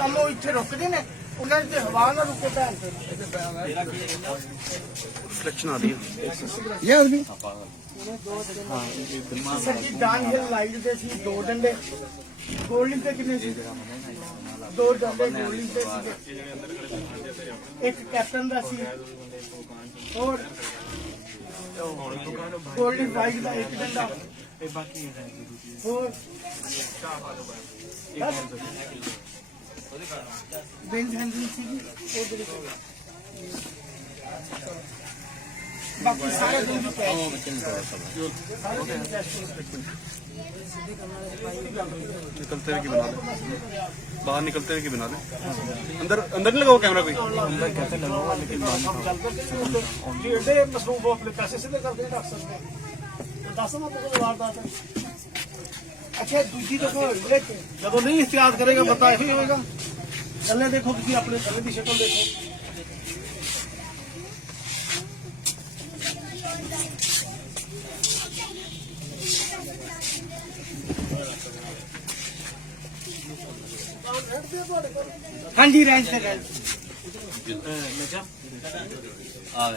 ਕੰਮ ਉਹ ਇੱਥੇ ਰੁਕਦੇ ਨੇ ਉਹਨਾਂ ਦੀ ਹਵਾ ਨਾ ਰੁਕੇ ਭੈਣ ਤੇ सिलेक्शन आ रही है ये आदमी ਸਰ ਜੀ ਡਾਊਨਹਿਲ ਲਾਈਟ ਦੇ ਸੀ 2 ਡੰਡੇ ਗੋਲਡਿੰਗ ਤੇ ਕਿੰਨੇ ਸੀ 2 ਡੰਡੇ ਗੋਲਡਿੰਗ ਤੇ ਸੀ ਇੱਕ ਕੈਪਟਨ ਦਾ ਸੀ ਹੋਰ ਗੋਲਡਿੰਗ ਵਾਈਟ ਦਾ ਇੱਕ ਡੰਡਾ ਹੋਰ ਬੈਂਡ ਹੈਂਡਲ ਸੀ ਉਹ ਜਿਹੜੇ ਬਾਕੀ ਸਾਰੇ ਦਿਨ ਦੀ निकलते हुए की बना ले बाहर निकलते हुए की बना ले अंदर अंदर नहीं लगाओ कैमरा कोई अंदर कहते लगाओ लेकिन ਜਿਹੜੇ ਮਸਰੂਫ ਹੋ ਆਪਣੇ ਪੈਸੇ ਸਿੱਧੇ ਕਰਦੇ ਨੇ ਡਾਕਟਰ ਨੇ ਦੱਸੋ ਮੈਂ ਤੁਹਾਨੂੰ ਵਾਰਦਾਤ ਅੱਛਾ ਦੂਜੀ ਦਫਾ ਹੋਈ ਜਦੋਂ ਨਹੀਂ ਇhtiyat ਕਰੇਗਾ ਬਤਾ ਇਹੀ ਹੋਏਗਾ ਥੱਲੇ ਦੇਖੋ ਤੁਸੀਂ ਆਪਣੇ ਥੱਲੇ ਦੀ ਸ਼ਕਲ ਦੇਖੋ हाँ जी रेंज से रेंज आ